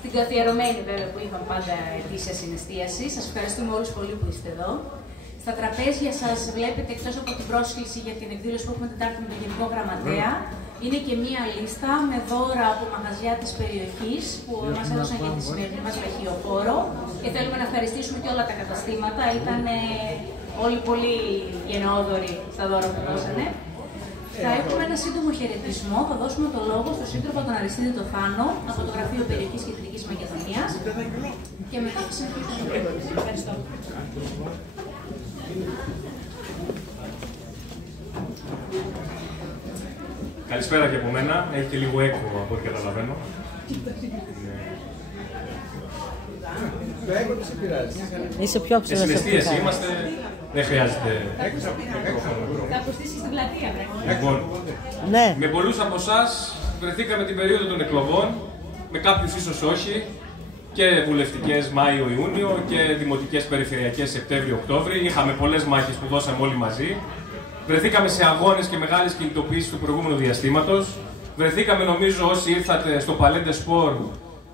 στην καθιερωμένη βέβαια που είχαμε πάντα ετήσια συναισθίαση. Σας ευχαριστούμε όλους πολύ που είστε εδώ. Στα τραπέζια σας βλέπετε, εκτός από την πρόσκληση για την εκδήλωση που έχουμε Τετάρτη με τον Γενικό Γραμματέα, είναι και μία λίστα με δώρα από μαγαζιά της περιοχής που μας έδωσαν για τη σημερινή μας λαχιοφόρο. Και θέλουμε να ευχαριστήσουμε και όλα τα καταστήματα. Ήταν όλοι πολύ γενναιόδοροι στα δώρα που δώσανε. Θα έχουμε ένα σύντομο χαιρετισμό. Θα δώσουμε το λόγο στον σύντροφο τον Αριστίδη το Θάνο από το Γραφείο Περιοχής Κεντρικής Μακεδονίας. Και μετά θα συνεχίσουμε. Ευχαριστώ. Καλησπέρα και από μένα. Έχει και λίγο έκο από ό,τι καταλαβαίνω. Το έκο δεν σε πειράζει. Είσαι πιο ψηλός. Συναισθίαση είμαστε. Δεν χρειάζεται. Θα αποστήσεις στην πλατεία, πρέπει. Λοιπόν, Ναι. με πολλούς από εσάς βρεθήκαμε την περίοδο των εκλογών, με κάποιους ίσως όχι, και βουλευτικές Μάιο-Ιούνιο και δημοτικές περιφερειακές Σεπτέμβριο-Οκτώβριο. Είχαμε πολλές μάχες που δώσαμε όλοι μαζί. Βρεθήκαμε σε αγώνες και μεγάλες κινητοποιήσεις του προηγούμενου διαστήματος. Βρεθήκαμε, νομίζω, όσοι ήρθατε στο Παλέντε Σπορ,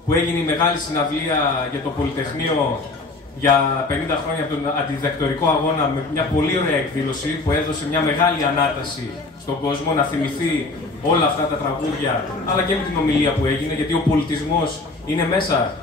που έγινε η μεγάλη συναυλία για το Πολυτεχνείο για 50 χρόνια από τον αντιδιδακτορικό αγώνα, με μια πολύ ωραία εκδήλωση που έδωσε μια μεγάλη ανάταση στον κόσμο να θυμηθεί όλα αυτά τα τραγούδια, αλλά και με την ομιλία που έγινε, γιατί ο πολιτισμός είναι μέσα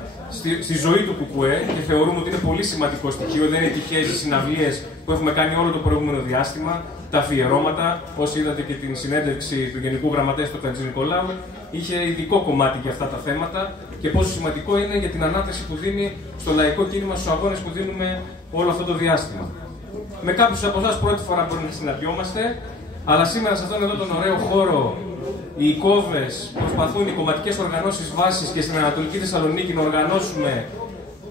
στη ζωή του Κουκουέ και θεωρούμε ότι είναι πολύ σημαντικό στοιχείο. Δεν είναι τυχαίες οι συναυλίες που έχουμε κάνει όλο το προηγούμενο διάστημα, τα αφιερώματα. Όσοι είδατε και την συνέντευξη του Γενικού Γραμματέα του Χατζη Νικολάου, είχε ειδικό κομμάτι για αυτά τα θέματα και πόσο σημαντικό είναι για την ανάθεση που δίνει στο λαϊκό κίνημα, στους αγώνες που δίνουμε όλο αυτό το διάστημα. Με κάποιους από εσάς πρώτη φορά μπορεί να συναντιόμαστε, αλλά σήμερα σε αυτόν εδώ τον ωραίο χώρο οι κόβες προσπαθούν, οι κομματικές οργανώσεις βάσης και στην Ανατολική Θεσσαλονίκη να οργανώσουμε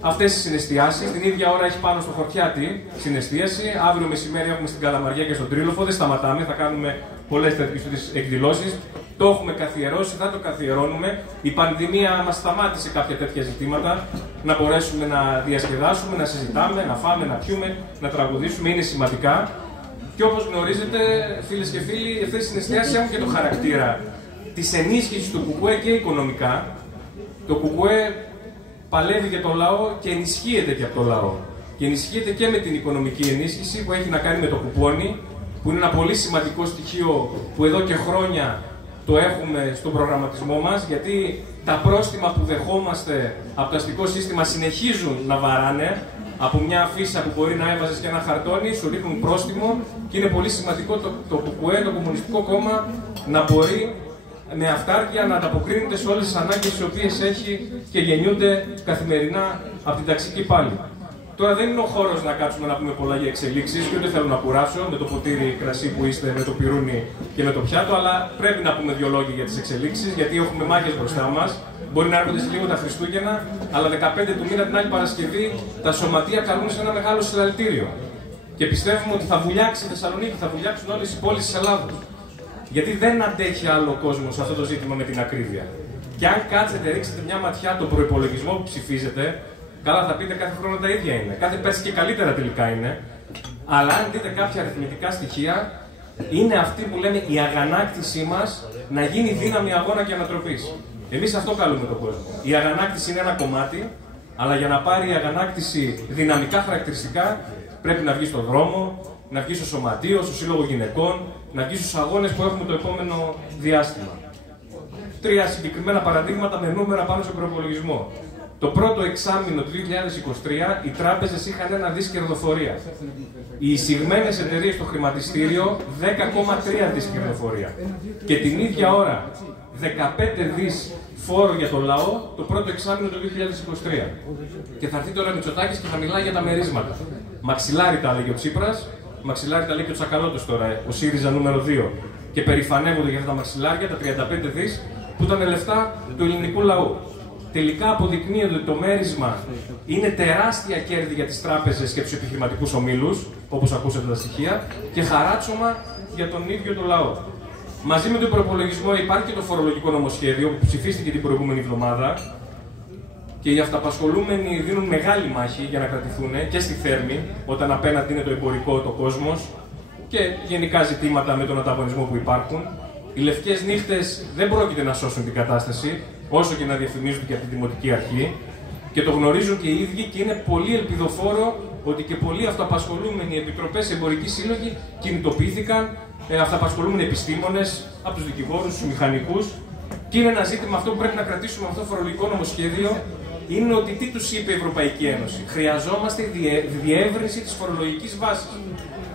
αυτές τις συναισθιάσεις. Την ίδια ώρα έχει πάνω στο Χορτιάτη συναισθίαση. Αύριο μεσημέρι έχουμε στην Καλαμαριά και στον Τρίλοφο. Δεν σταματάμε, θα κάνουμε πολλές τέτοιες εκδηλώσεις. Το έχουμε καθιερώσει, θα το καθιερώνουμε. Η πανδημία μας σταμάτησε κάποια τέτοια ζητήματα. Να μπορέσουμε να διασκεδάσουμε, να συζητάμε, να φάμε, να πιούμε, να τραγουδήσουμε. Είναι σημαντικά. Και όπως γνωρίζετε, φίλες και φίλοι, αυτές οι συναισθιάσεις έχουν και το χαρακτήρα της ενίσχυσης του Κουκουέ και οικονομικά. Το Κουκουέ παλεύει για το λαό και ενισχύεται και από το λαό. Και ενισχύεται και με την οικονομική ενίσχυση που έχει να κάνει με το κουπόνι, που είναι ένα πολύ σημαντικό στοιχείο που εδώ και χρόνια το έχουμε στον προγραμματισμό μας, γιατί τα πρόστιμα που δεχόμαστε από το αστικό σύστημα συνεχίζουν να βαράνε. Από μια αφίσα που μπορεί να έβαζες και ένα χαρτόνι, σου ρίχνουν πρόστιμο και είναι πολύ σημαντικό το ΚΚΕ, το Κομμουνιστικό Κόμμα, να μπορεί με αυτάρκεια να ανταποκρίνεται σε όλες τις ανάγκες τις οποίες έχει και γεννιούνται καθημερινά από την ταξική πάλη. Τώρα δεν είναι ο χώρος να κάτσουμε να πούμε πολλά για εξελίξεις και ούτε θέλω να κουράσω με το ποτήρι κρασί που είστε, με το πυρούνι και με το πιάτο, αλλά πρέπει να πούμε δύο λόγια για τις εξελίξεις, γιατί έχουμε μάχες μπροστά μας. Μπορεί να έρχονται σε λίγο τα Χριστούγεννα, αλλά 15 του μήνα την άλλη Παρασκευή τα σωματεία καλούν σε ένα μεγάλο συλλαλητήριο. Και πιστεύουμε ότι θα βουλιάξει η Θεσσαλονίκη, θα βουλιάξουν όλες οι πόλεις της Ελλάδος. Γιατί δεν αντέχει άλλο ο κόσμος αυτό το ζήτημα με την ακρίβεια. Και αν κάτσετε, ρίξετε μια ματιά τον προϋπολογισμό που ψηφίζετε, καλά θα πείτε κάθε χρόνο τα ίδια είναι. Κάθε πέρσι και καλύτερα τελικά είναι. Αλλά αν δείτε κάποια αριθμητικά στοιχεία, είναι αυτή που λέμε η αγανάκτησή μας να γίνει δύναμη αγώνα και ανατροπής. Εμείς αυτό καλούμε τον κόσμο. Η αγανάκτηση είναι ένα κομμάτι, αλλά για να πάρει η αγανάκτηση δυναμικά χαρακτηριστικά, πρέπει να βγει στον δρόμο, να βγει στο σωματείο, στο Σύλλογο Γυναικών, να βγει στους αγώνες που έχουμε το επόμενο διάστημα. 3 συγκεκριμένα παραδείγματα με νούμερα πάνω στον προϋπολογισμό. Το πρώτο εξάμηνο του 2023 οι τράπεζες είχαν ένα δις κερδοφορία. Οι εισηγμένες εταιρείες στο χρηματιστήριο 10,3 δις κερδοφορία. Και την ίδια ώρα 15 δις φόρο για το λαό το πρώτο εξάμηνο του 2023. Και θα έρθει τώρα ο Μητσοτάκης και θα μιλάει για τα μερίσματα. Μαξιλάρι τα λέγει ο Τσίπρας, μαξιλάρι τα λέει και ο Τσακαλώτος τώρα, ο ΣΥΡΙΖΑ νούμερο 2. Και περηφανεύονται για αυτά τα μαξιλάρια, τα 35 δις, που ήταν λεφτά του ελληνικού λαού. Τελικά αποδεικνύεται ότι το μέρισμα είναι τεράστια κέρδη για τις τράπεζες και τους επιχειρηματικούς ομίλους, όπως ακούσατε τα στοιχεία, και χαράτσωμα για τον ίδιο τον λαό. Μαζί με τον προπολογισμό υπάρχει και το φορολογικό νομοσχέδιο που ψηφίστηκε την προηγούμενη εβδομάδα και οι αυταπασχολούμενοι δίνουν μεγάλη μάχη για να κρατηθούν και στη Θέρμη, όταν απέναντι είναι το εμπορικό, το κόσμος και γενικά ζητήματα με τον ανταγωνισμό που υπάρχουν. Οι λευκές νύχτες δεν πρόκειται να σώσουν την κατάσταση. όσο και να διαφημίζονται και από τη Δημοτική Αρχή. Και το γνωρίζουν και οι ίδιοι και είναι πολύ ελπιδοφόρο ότι και πολλοί αυτοαπασχολούμενοι επιτροπές, εμπορικοί σύλλογοι κινητοποιήθηκαν, αυτοαπασχολούμενοι επιστήμονες, από τους δικηγόρους, τους μηχανικούς. Και είναι ένα ζήτημα αυτό που πρέπει να κρατήσουμε αυτό το φορολογικό νομοσχέδιο. Είναι ότι τι τους είπε η Ευρωπαϊκή Ένωση. Χρειαζόμαστε διεύρυνση της φορολογικής βάσης.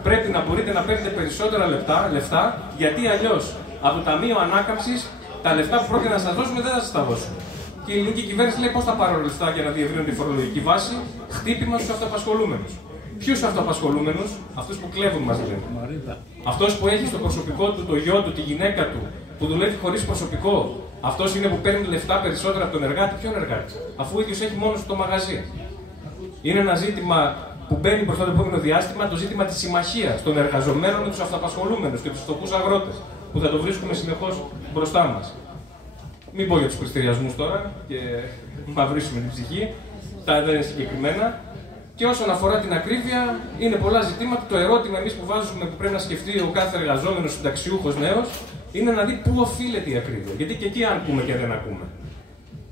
Πρέπει να μπορείτε να παίρνετε περισσότερα λεφτά, γιατί αλλιώς από το Ταμείο Ανάκαμψης τα λεφτά που πρόκειται να σας δώσουμε δεν θα σας τα δώσουμε. Και η ελληνική κυβέρνηση λέει πώς θα πάρω λεφτά για να διευρύνω τη φορολογική βάση, χτύπημα στους αυτοαπασχολούμενους. Ποιους αυτοαπασχολούμενους, αυτούς που κλέβουν μας λένε. Αυτός που έχει στο προσωπικό του το γιο του, τη γυναίκα του, που δουλεύει χωρίς προσωπικό. Αυτός είναι που παίρνει λεφτά περισσότερα από τον εργάτη. Ποιον εργάτη, αφού ο ίδιος έχει μόνος του το μαγαζί. Είναι ένα ζήτημα που μπαίνει μπροστά το επόμενο διάστημα, το ζήτημα της συμμαχίας των εργαζομένων με τους αυτοαπασχολούμενους και τους φτωχούς αγρότες, που θα το βρίσκουμε συνεχώς μπροστά μας. Μην πω για τους πληστηριασμούς τώρα και μαυρίσουμε την ψυχή, τα δεν είναι συγκεκριμένα. Και όσον αφορά την ακρίβεια, είναι πολλά ζητήματα. Το ερώτημα εμείς που βάζουμε, που πρέπει να σκεφτεί ο κάθε εργαζόμενος συνταξιούχος νέος, είναι να δει πού οφείλεται η ακρίβεια. Γιατί και εκεί ακούμε και δεν ακούμε.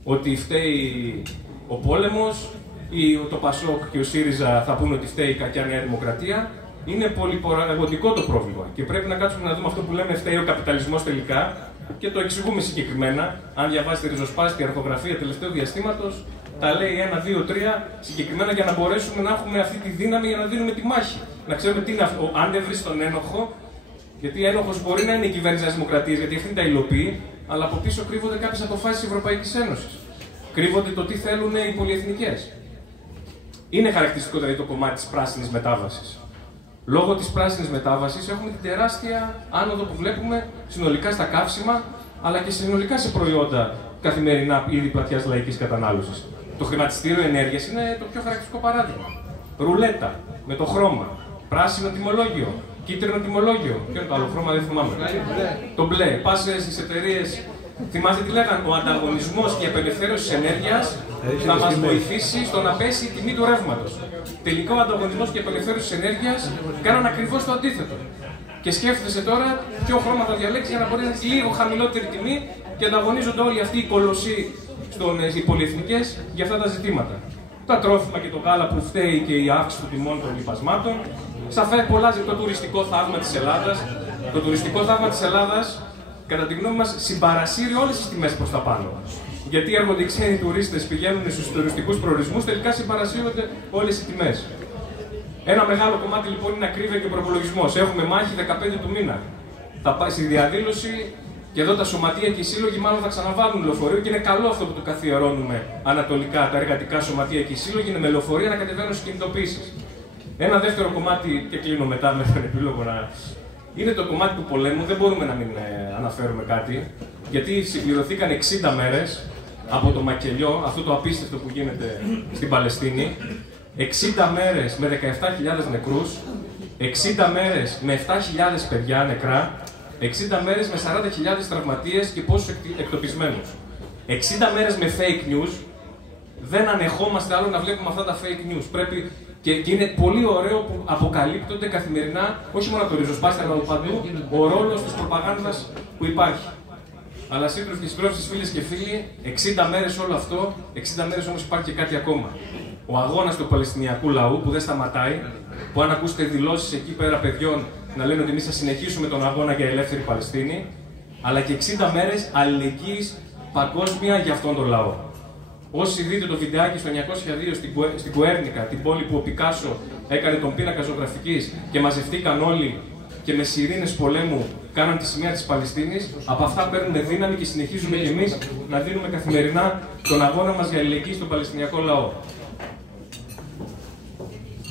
Ότι φταίει ο πόλεμος, ή το Πασόκ και ο ΣΥΡΙΖΑ θα πούνε ότι φταίει η κακιά Νέα Δημοκρατία. Είναι πολυπαραγωγικό το πρόβλημα. Και πρέπει να κάτσουμε να δούμε αυτό που λέμε φταίει ο καπιταλισμός τελικά και το εξηγούμε συγκεκριμένα. Αν διαβάσετε ριζοσπάστη αρθογραφία τελευταίου διαστήματος, τα λέει 1, 2, 3 συγκεκριμένα για να μπορέσουμε να έχουμε αυτή τη δύναμη για να δίνουμε τη μάχη. Να ξέρουμε τι είναι αυτό. Αν δεν βρει τον ένοχο, γιατί ένοχος μπορεί να είναι η κυβέρνηση της Δημοκρατίας, γιατί αυτή τα υλοποιεί, αλλά από πίσω κρύβονται κάποιες αποφάσεις της Ευρωπαϊκής Ένωσης. Κρύβονται το τι θέλουν οι πολυεθνικές. Είναι χαρακτηριστικό δηλαδή το κομμάτι της πράσινης μετάβασης. Λόγω της πράσινης μετάβασης έχουμε την τεράστια άνοδο που βλέπουμε συνολικά στα καύσιμα, αλλά και συνολικά σε προϊόντα καθημερινά είδη πλατιάς λαϊκής κατανάλωσης. Το χρηματιστήριο ενέργειας είναι το πιο χαρακτηριστικό παράδειγμα. Ρουλέτα, με το χρώμα, πράσινο τιμολόγιο, κίτρινο τιμολόγιο. Ποιο είναι το άλλο χρώμα, δεν θυμάμαι. Το μπλε. Πας στις εταιρείες. Θυμάστε τι λέγανε, ο ανταγωνισμός και η απελευθέρωση της ενέργειας θα μας βοηθήσει στο να πέσει η τιμή του ρεύματος. Τελικά ο ανταγωνισμός και η απελευθέρωση της ενέργειας κάνουν ακριβώς το αντίθετο. Και σκέφτεσαι τώρα ποιο χρώμα θα διαλέξει για να μπορεί να έχει λίγο χαμηλότερη τιμή και ανταγωνίζονται όλοι αυτοί οι κολοσσοί οι πολυεθνικές για αυτά τα ζητήματα. Τα τρόφιμα και το γάλα που φταίει και η αύξηση των τιμών των λιπασμάτων. Σαφές πολλά το τουριστικό θαύμα της Ελλάδας. Το τουριστικό θαύμα της Ελλάδας, κατά τη γνώμη μας, συμπαρασύρει όλες τις τιμές προς τα πάνω. Γιατί έρχονται οι ξένοι τουρίστες, πηγαίνουν στους τουριστικούς προορισμούς, τελικά συμπαρασύρονται όλες οι τιμές. Ένα μεγάλο κομμάτι λοιπόν είναι ακρίβεια και προπολογισμός. Έχουμε μάχη 15 του μήνα. Θα πάει στη διαδήλωση και εδώ τα σωματεία και οι σύλλογοι μάλλον θα ξαναβάλουν λεωφορείο και είναι καλό αυτό που το καθιερώνουμε ανατολικά. Τα εργατικά σωματεία και οι σύλλογοι είναι με λεωφορεία να κατεβαίνουν στις κινητοποίησεις. Ένα δεύτερο κομμάτι, και κλείνω μετά με τον επίλογο να. Είναι το κομμάτι του πολέμου, δεν μπορούμε να μην αναφέρουμε κάτι, γιατί συμπληρωθήκαν 60 μέρες από το μακελιό, αυτό το απίστευτο που γίνεται στην Παλαιστίνη, 60 μέρες με 17.000 νεκρούς, 60 μέρες με 7.000 παιδιά νεκρά, 60 μέρες με 40.000 τραυματίες και πόσους εκτοπισμένους. 60 μέρες με fake news, δεν ανεχόμαστε άλλο να βλέπουμε αυτά τα fake news. Πρέπει. Και είναι πολύ ωραίο που αποκαλύπτονται καθημερινά, όχι μόνο από το ριζοσπάστη, αλλά παντού, ο ρόλος της προπαγάνδας που υπάρχει. Αλλά σύντροφοι και συντρόφισσες, φίλες και φίλοι, 60 μέρες όλο αυτό, 60 μέρες όμως υπάρχει και κάτι ακόμα. Ο αγώνας του Παλαιστινιακού λαού που δεν σταματάει, που αν ακούσετε δηλώσεις εκεί πέρα παιδιών να λένε ότι εμείς θα συνεχίσουμε τον αγώνα για ελεύθερη Παλαιστίνη, αλλά και 60 μέρες αλληλεγγύης παγκόσμια για αυτόν τον λαό. Όσοι δείτε το βιντεάκι στο 902 στην Κουέρνικα, την πόλη που ο Πικάσο έκανε τον πίνακα ζωγραφικής και μαζευτήκαν όλοι και με σιρήνες πολέμου κάναν τη σημαία της Παλαιστίνης, από αυτά παίρνουμε δύναμη και συνεχίζουμε κι εμείς να δίνουμε καθημερινά τον αγώνα μας για αλληλεγγύη στον Παλαιστινιακό λαό.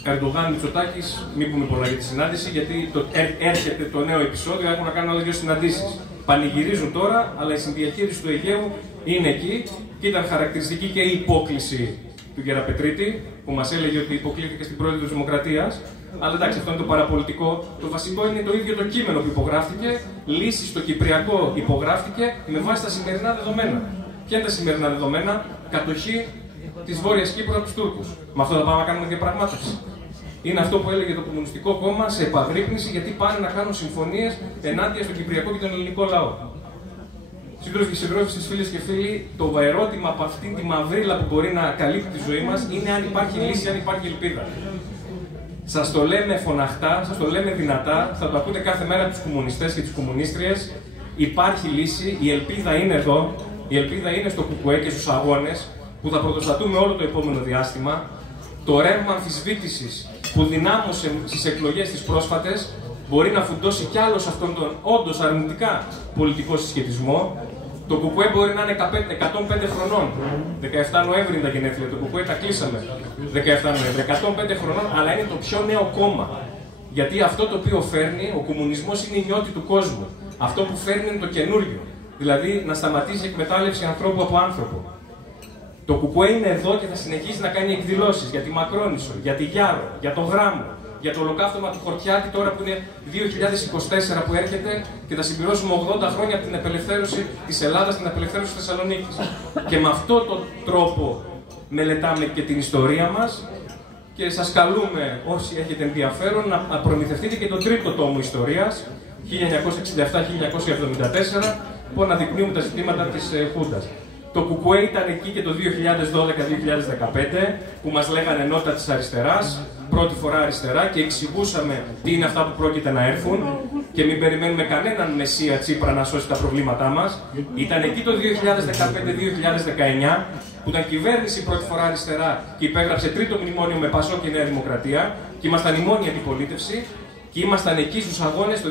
Ερντογάν Μητσοτάκης, μην πούμε πολλά για τη συνάντηση, γιατί έρχεται το νέο επεισόδιο, έχουν να κάνουν άλλες δύο συναντήσεις. Πανηγυρίζουν τώρα, αλλά η συνδιαχείριση του Αιγαίου είναι εκεί και ήταν χαρακτηριστική και η υπόκληση του Γεραπετρίτη, που μας έλεγε ότι υποκλήθηκε στην πρόεδρο της Δημοκρατίας. Αλλά εντάξει, αυτό είναι το παραπολιτικό. Το βασικό είναι το ίδιο το κείμενο που υπογράφτηκε. Λύση στο Κυπριακό υπογράφτηκε με βάση τα σημερινά δεδομένα. Ποια είναι τα σημερινά δεδομένα? Κατοχή της Βόρειας Κύπρου από τους Τούρκους. Με αυτό θα πάμε να κάνουμε διαπραγμάτευση. Είναι αυτό που έλεγε το Κομμουνιστικό Κόμμα σε επαγρύπνηση, γιατί πάνε να κάνουν συμφωνίες ενάντια στον Κυπριακό και τον ελληνικό λαό. Σύντροφοι και συντρόφισσες, φίλες και φίλοι, το ερώτημα από αυτήν τη μαυρίλα που μπορεί να καλύπτει τη ζωή μας είναι αν υπάρχει λύση, αν υπάρχει ελπίδα. Σας το λέμε φωναχτά, σας το λέμε δυνατά, θα το ακούτε κάθε μέρα τους κομμουνιστές και τις κομμουνίστριες. Υπάρχει λύση, η ελπίδα είναι εδώ, η ελπίδα είναι στο ΚΚΕ και στους αγώνες που θα πρωτοστατούμε όλο το επόμενο διάστημα. Το ρεύμα αμφισβήτησης που δυνάμωσε στις εκλογές τις πρόσφατες μπορεί να φουντώσει κι άλλο σε αυτόν τον όντως αρνητικά πολιτικό συσχετισμό. Το ΚΚΕ μπορεί να είναι 105 χρονών. 17 Νοέμβρη είναι τα γενέθλια του ΚΚΕ, τα κλείσαμε 17 Νοέμβρη. 105 χρονών, αλλά είναι το πιο νέο κόμμα. Γιατί αυτό το οποίο φέρνει, ο κομμουνισμός είναι η νιώτη του κόσμου. Αυτό που φέρνει είναι το καινούριο. Δηλαδή να σταματήσει η εκμετάλλευση ανθρώπου από άνθρωπο. Το ΚΚΕ είναι εδώ και θα συνεχίσει να κάνει εκδηλώσεις για τη Μακρόνισσο, για τη Γιάρο, για το Γράμμο, για το ολοκαύτωμα του Χορτιάτη τώρα που είναι 2024 που έρχεται και θα συμπληρώσουμε 80 χρόνια από την απελευθέρωση της Ελλάδας, την απελευθέρωση της Θεσσαλονίκης. Και με αυτόν τον τρόπο μελετάμε και την ιστορία μας και σας καλούμε όσοι έχετε ενδιαφέρον να προμηθευτείτε και τον τρίτο τόμο ιστορίας, 1967-1974, που αναδεικνύουμε τα ζητήματα της Χούντας. Το ΚΚΕ ήταν εκεί και το 2012-2015 που μας λέγανε νότα της αριστεράς, πρώτη φορά αριστερά και εξηγούσαμε τι είναι αυτά που πρόκειται να έρθουν και μην περιμένουμε κανέναν Μεσσία Τσίπρα να σώσει τα προβλήματά μας. Ήταν εκεί το 2015-2019 που ήταν κυβέρνηση πρώτη φορά αριστερά και υπέγραψε τρίτο μνημόνιο με Πασόκ και Νέα Δημοκρατία και ήμασταν η μόνη αντιπολίτευση και ήμασταν εκεί στους αγώνες το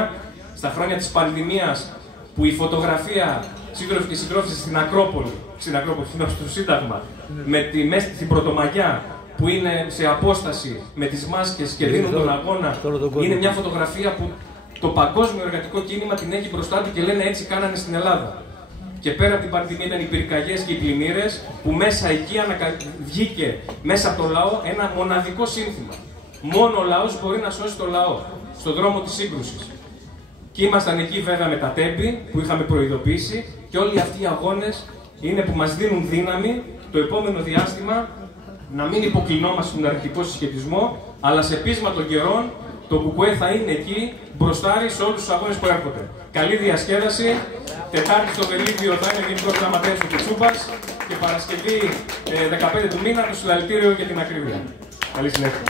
2019-2023 στα χρόνια της πανδημίας που η φωτογραφία σύντροφοι και συντρόφισσες στην Ακρόπολη, στο Σύνταγμα, με την Πρωτομαγιά που είναι σε απόσταση με τις μάσκες και δίνουν τον αγώνα, είναι μια φωτογραφία που το παγκόσμιο εργατικό κίνημα την έχει μπροστά του και λένε έτσι κάνανε στην Ελλάδα. Και πέρα από την πανδημία ήταν οι πυρκαγιές και οι πλημμύρες που μέσα εκεί βγήκε μέσα από το λαό ένα μοναδικό σύνθημα. Μόνο ο λαός μπορεί να σώσει το λαό στον δρόμο της σύγκρουσης. Και ήμασταν εκεί βέβαια με τα τέμπη που είχαμε προειδοποιήσει και όλοι αυτοί οι αγώνες είναι που μας δίνουν δύναμη το επόμενο διάστημα να μην υποκλεινόμαστε στον αρνητικό συσχετισμό, αλλά σε πείσμα των καιρών το ΚΚΕ θα είναι εκεί μπροστάρι σε όλους τους αγώνες που έρχονται. Καλή διασκέδαση. Τετάρτη στο Βελίδιο θα είναι γενικός γραμματέας του Πιτσούπας και Παρασκευή 15 του μήνα το συλλαλητήριο για την ακρίβεια. Καλή συνέχεια.